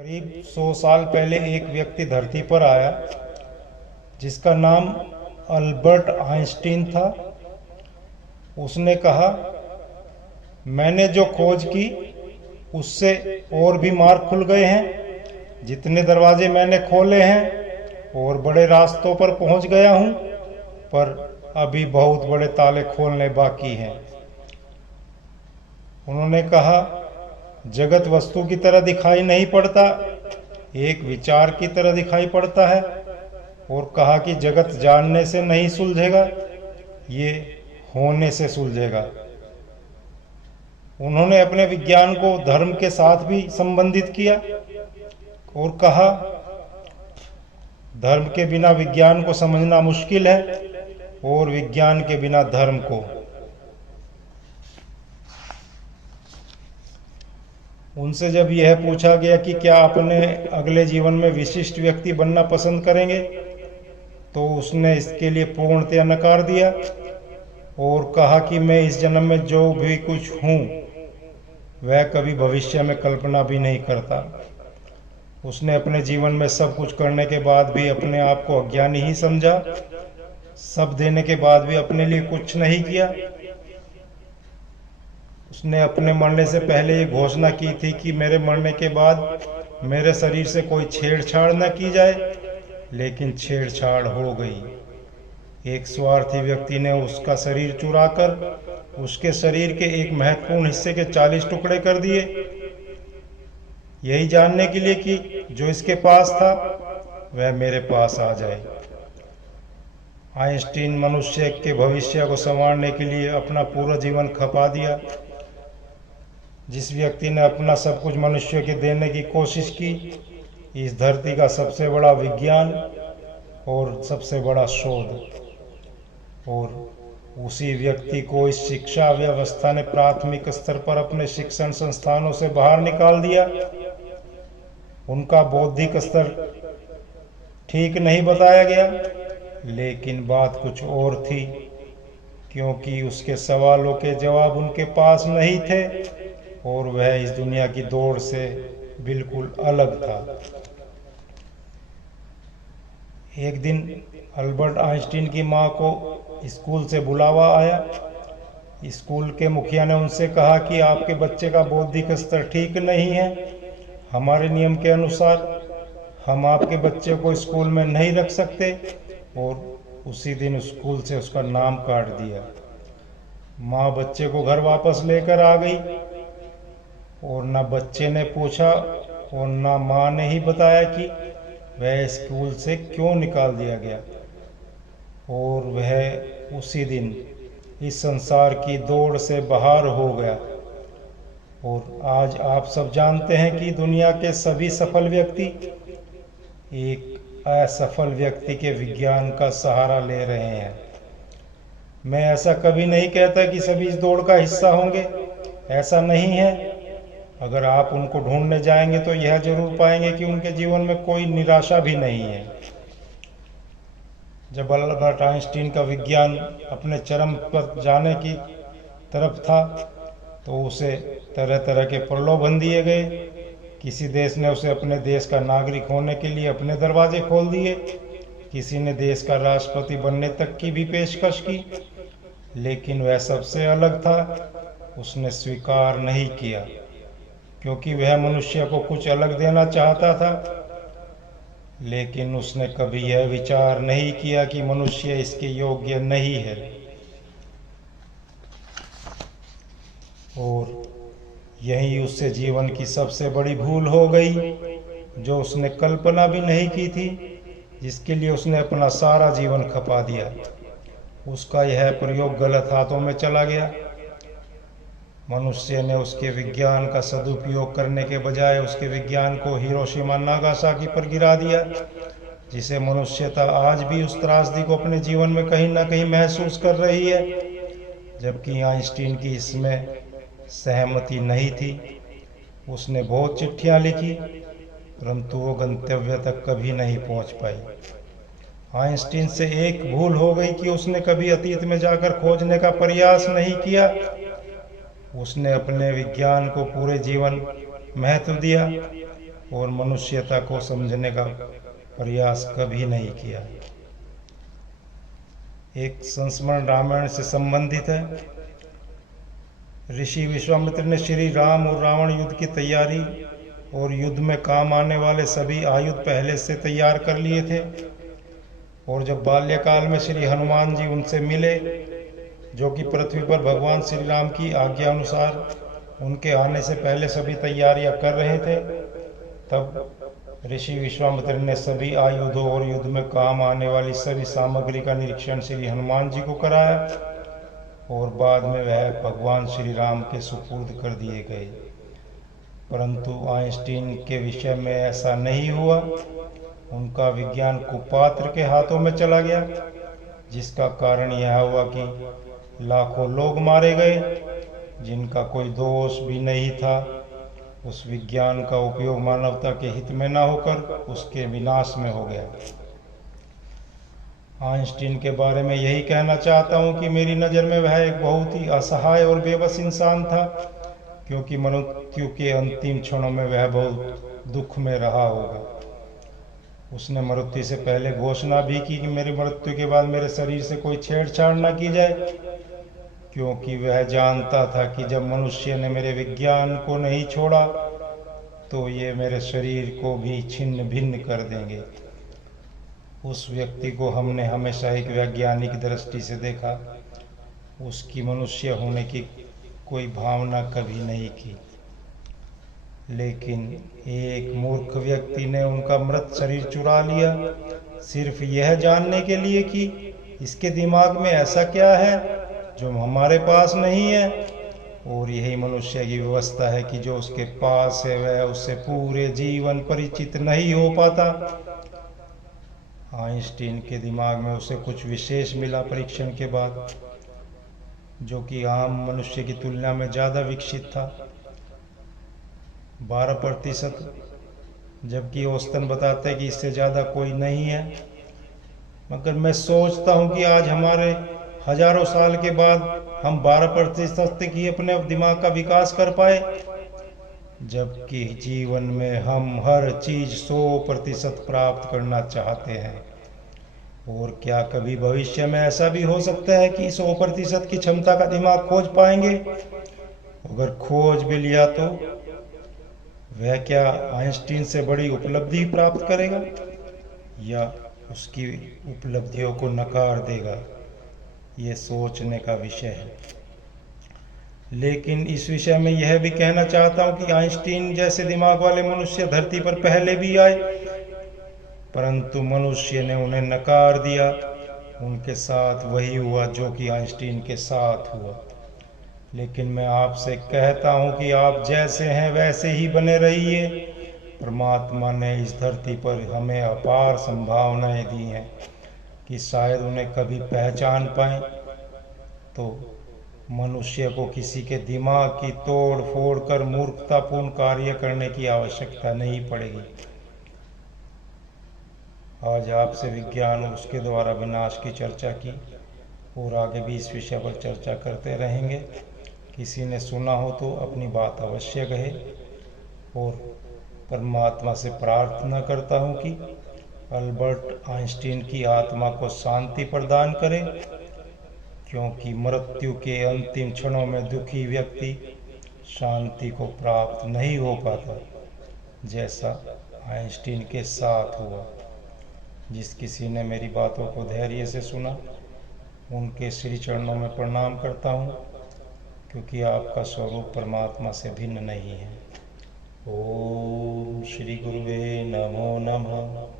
करीब 100 साल पहले एक व्यक्ति धरती पर आया जिसका नाम अल्बर्ट आइंस्टीन था। उसने कहा, मैंने जो खोज की उससे और भी मार्ग खुल गए हैं। जितने दरवाजे मैंने खोले हैं और बड़े रास्तों पर पहुंच गया हूं, पर अभी बहुत बड़े ताले खोलने बाकी हैं। उन्होंने कहा, जगत वस्तु की तरह दिखाई नहीं पड़ता, एक विचार की तरह दिखाई पड़ता है। और कहा कि जगत जानने से नहीं सुलझेगा, ये होने से सुलझेगा। उन्होंने अपने विज्ञान को धर्म के साथ भी संबंधित किया और कहा, धर्म के बिना विज्ञान को समझना मुश्किल है और विज्ञान के बिना धर्म को। उनसे जब यह पूछा गया कि क्या अपने अगले जीवन में विशिष्ट व्यक्ति बनना पसंद करेंगे, तो उसने इसके लिए पूर्णतया नकार दिया और कहा कि मैं इस जन्म में जो भी कुछ हूँ वह कभी भविष्य में कल्पना भी नहीं करता। उसने अपने जीवन में सब कुछ करने के बाद भी अपने आप को अज्ञानी ही समझा। सब देने के बाद भी अपने लिए कुछ नहीं किया। उसने अपने मरने से पहले ये घोषणा की थी कि मेरे मरने के बाद मेरे शरीर से कोई छेड़छाड़ न की जाए, लेकिन छेड़छाड़ हो गई। एक स्वार्थी व्यक्ति ने उसका शरीर चुराकर उसके शरीर के एक महत्वपूर्ण हिस्से के 40 टुकड़े कर दिए, यही जानने के लिए कि जो इसके पास था वह मेरे पास आ जाए। आइंस्टीन मनुष्य के भविष्य को संवारने के लिए अपना पूरा जीवन खपा दिया। जिस व्यक्ति ने अपना सब कुछ मनुष्य के देने की कोशिश की, इस धरती का सबसे बड़ा विज्ञान और सबसे बड़ा शोध, और उसी व्यक्ति को इस शिक्षा व्यवस्था ने प्राथमिक स्तर पर अपने शिक्षण संस्थानों से बाहर निकाल दिया। उनका बौद्धिक स्तर ठीक नहीं बताया गया, लेकिन बात कुछ और थी, क्योंकि उसके सवालों के जवाब उनके पास नहीं थे और वह इस दुनिया की दौड़ से बिल्कुल अलग था। एक दिन अल्बर्ट आइंस्टीन की मां को स्कूल से बुलावा आया। स्कूल के मुखिया ने उनसे कहा कि आपके बच्चे का बौद्धिक स्तर ठीक नहीं है। हमारे नियम के अनुसार हम आपके बच्चे को स्कूल में नहीं रख सकते, और उसी दिन स्कूल से उसका नाम काट दिया। माँ बच्चे को घर वापस लेकर आ गई और न बच्चे ने पूछा और न माँ ने ही बताया कि वह स्कूल से क्यों निकाल दिया गया, और वह उसी दिन इस संसार की दौड़ से बाहर हो गया। और आज आप सब जानते हैं कि दुनिया के सभी सफल व्यक्ति एक असफल व्यक्ति के विज्ञान का सहारा ले रहे हैं। मैं ऐसा कभी नहीं कहता कि सभी इस दौड़ का हिस्सा होंगे, ऐसा नहीं है। अगर आप उनको ढूंढने जाएंगे तो यह जरूर पाएंगे कि उनके जीवन में कोई निराशा भी नहीं है। जब अल्बर्ट आइंस्टीन का विज्ञान अपने चरम पर जाने की तरफ था, तो उसे तरह तरह के प्रलोभन दिए गए। किसी देश ने उसे अपने देश का नागरिक होने के लिए अपने दरवाजे खोल दिए, किसी ने देश का राष्ट्रपति बनने तक की भी पेशकश की, लेकिन वह सबसे अलग था। उसने स्वीकार नहीं किया, क्योंकि वह मनुष्य को कुछ अलग देना चाहता था। लेकिन उसने कभी यह विचार नहीं किया कि मनुष्य इसके योग्य नहीं है। और यही उससे जीवन की सबसे बड़ी भूल हो गई, जो उसने कल्पना भी नहीं की थी, जिसके लिए उसने अपना सारा जीवन खपा दिया। उसका यह प्रयोग गलत हाथों में चला गया। मनुष्य ने उसके विज्ञान का सदुपयोग करने के बजाय उसके विज्ञान को हिरोशिमा नागासाकी पर गिरा दिया, जिसे मनुष्यता आज भी उस त्रासदी को अपने जीवन में कहीं ना कहीं महसूस कर रही है। जबकि आइंस्टीन की इसमें सहमति नहीं थी। उसने बहुत चिट्ठियां लिखी, परंतु वो गंतव्य तक कभी नहीं पहुंच पाई। आइंस्टीन से एक भूल हो गई कि उसने कभी अतीत में जाकर खोजने का प्रयास नहीं किया। उसने अपने विज्ञान को पूरे जीवन महत्व दिया, और मनुष्यता को समझने का प्रयास कभी नहीं किया। एक संस्मरण रामायण से संबंधित है। ऋषि विश्वामित्र ने श्री राम और रावण युद्ध की तैयारी और युद्ध में काम आने वाले सभी आयुध पहले से तैयार कर लिए थे, और जब बाल्यकाल में श्री हनुमान जी उनसे मिले, जो कि पृथ्वी पर भगवान श्री राम की आज्ञा अनुसार उनके आने से पहले सभी तैयारियां कर रहे थे, तब ऋषि विश्वामित्र ने सभी आयुधों और युद्ध में काम आने वाली सभी सामग्री का निरीक्षण श्री हनुमान जी को कराया, और बाद में वह भगवान श्री राम के सुपुर्द कर दिए गए। परंतु आइंस्टीन के विषय में ऐसा नहीं हुआ। उनका विज्ञान कुपात्र के हाथों में चला गया, जिसका कारण यह हुआ कि लाखों लोग मारे गए जिनका कोई दोष भी नहीं था। उस विज्ञान का उपयोग मानवता के हित में न होकर उसके विनाश में हो गया। आइंस्टीन के बारे में यही कहना चाहता हूँ कि मेरी नज़र में वह एक बहुत ही असहाय और बेबस इंसान था, क्योंकि मृत्यु के अंतिम क्षणों में वह बहुत दुख में रहा होगा। उसने मृत्यु से पहले घोषणा भी की कि मेरी मृत्यु के बाद मेरे शरीर से कोई छेड़छाड़ न की जाए, क्योंकि वह जानता था कि जब मनुष्य ने मेरे विज्ञान को नहीं छोड़ा तो ये मेरे शरीर को भी छिन्न भिन्न कर देंगे। उस व्यक्ति को हमने हमेशा एक वैज्ञानिक दृष्टि से देखा। उसकी मनुष्य होने की कोई भावना कभी नहीं की, लेकिन एक मूर्ख व्यक्ति ने उनका मृत शरीर चुरा लिया, सिर्फ यह जानने के लिए कि इसके दिमाग में ऐसा क्या है जो हमारे पास नहीं है। और यही मनुष्य की व्यवस्था है कि जो उसके पास है वह उससे पूरे जीवन परिचित नहीं हो पाता। आइंस्टीन के दिमाग में उसे कुछ विशेष मिला परीक्षण के बाद, जो कि आम मनुष्य की तुलना में ज़्यादा विकसित था, 12%, जबकि औसतन बताते हैं कि इससे ज़्यादा कोई नहीं है। मगर मैं सोचता हूँ कि आज हमारे हजारों साल के बाद हम 12% तक ही अपने दिमाग का विकास कर पाए, जबकि जीवन में हम हर चीज 100% प्राप्त करना चाहते हैं। और क्या कभी भविष्य में ऐसा भी हो सकता है कि 100% की क्षमता का दिमाग खोज पाएंगे? अगर खोज भी लिया तो वह क्या आइंस्टीन से बड़ी उपलब्धि प्राप्त करेगा या उसकी उपलब्धियों को नकार देगा? ये सोचने का विषय है। लेकिन इस विषय में यह भी कहना चाहता हूँ कि आइंस्टीन जैसे दिमाग वाले मनुष्य धरती पर पहले भी आए, परंतु मनुष्य ने उन्हें नकार दिया। उनके साथ वही हुआ जो कि आइंस्टीन के साथ हुआ। लेकिन मैं आपसे कहता हूँ कि आप जैसे हैं वैसे ही बने रहिए। परमात्मा ने इस धरती पर हमें अपार संभावनाएं दी हैं कि शायद उन्हें कभी पहचान पाएं, तो मनुष्य को किसी के दिमाग की तोड़ फोड़ कर मूर्खतापूर्ण कार्य करने की आवश्यकता नहीं पड़ेगी। आज आपसे विज्ञान और उसके द्वारा विनाश की चर्चा की, और आगे भी इस विषय पर चर्चा करते रहेंगे। किसी ने सुना हो तो अपनी बात अवश्य कहे, और परमात्मा से प्रार्थना करता हूँ कि अल्बर्ट आइंस्टीन की आत्मा को शांति प्रदान करे, क्योंकि मृत्यु के अंतिम क्षणों में दुखी व्यक्ति शांति को प्राप्त नहीं हो पाता, जैसा आइंस्टीन के साथ हुआ। जिस किसी ने मेरी बातों को धैर्य से सुना, उनके श्री चरणों में प्रणाम करता हूँ, क्योंकि आपका स्वरूप परमात्मा से भिन्न नहीं है। ओम श्री गुरुवे नमो नमः।